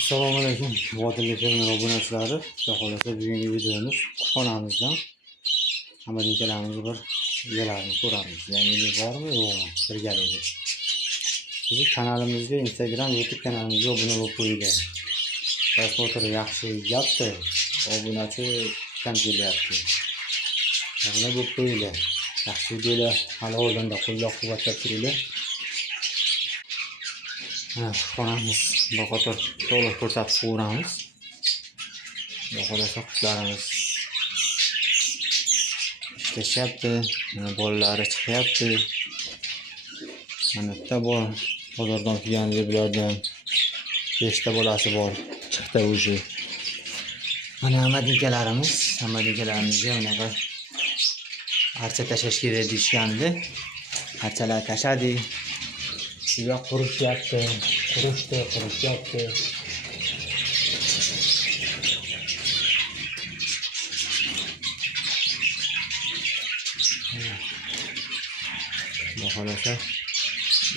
Assalomu alaykum. Vodilli fermer obunachilari. Xudo xolasa bugungi videomiz kutubxonamizdan hammalarimiz bir videolarni ko'ramiz. Yangilik bormi, yo'qmi? Birgalikda. Bizi kanalimizga, Instagram, YouTube kanalimizga obuna bo'lib qo'yinglar. Prasмотр yaxshi yapti. Obunachi kam kelyapti. Obuna bo'lib qo'yinglar. Yaxshi videolar hali oldinda qo'llab-quvvatlab turinglar. Kutubxonamiz baqator to'liq ko'rsatib qo'yamiz. Xudo xolasa qutlarimiz ishlashyapti, bolalari chiqyapti. Mana bitta bor bozordan kelganlar bulardan 5 ta bolasi bor, chiqdi o'zi. Mana hammadinkalarimiz unaqa archa tashlash kerak deyishgandi. Archalar tashladik. Sizga qurishyapti. Xudo xolasa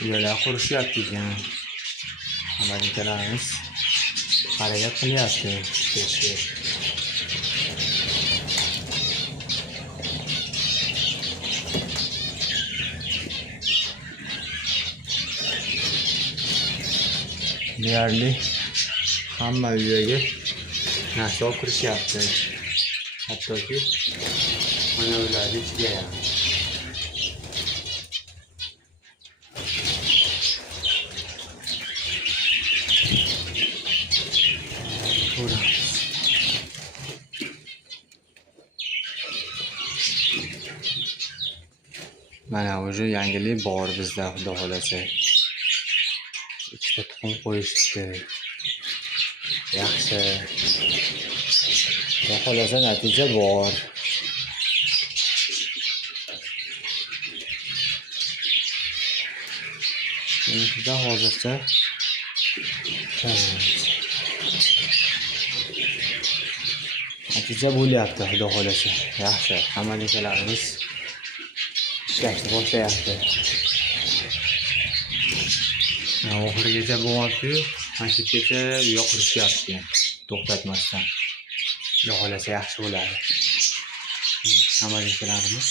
uylar qurishyapti ekan. Hammalarimiz harakat qilyapti. Deyarli hamma uyga narsa kirishyapti. Hattoki mana ularni ichiga ham. Mana o'sha yangilik bor bizda, xudo xolasa. Ikkita tuxum qo'yishdi. Yaxshi. Xudo xolasa natija bor. Bizda hozircha natija bo'lyapti, xudo xolasa. Yaxshi. Hammalarimiz ishlashni boshlayapti. Oxirigacha bo'lyapti-yu, anchagacha uyoq qurishyapti. To'xtatmasdan. Xudo xolasa yaxshi bo'ladi. Hammalarimiz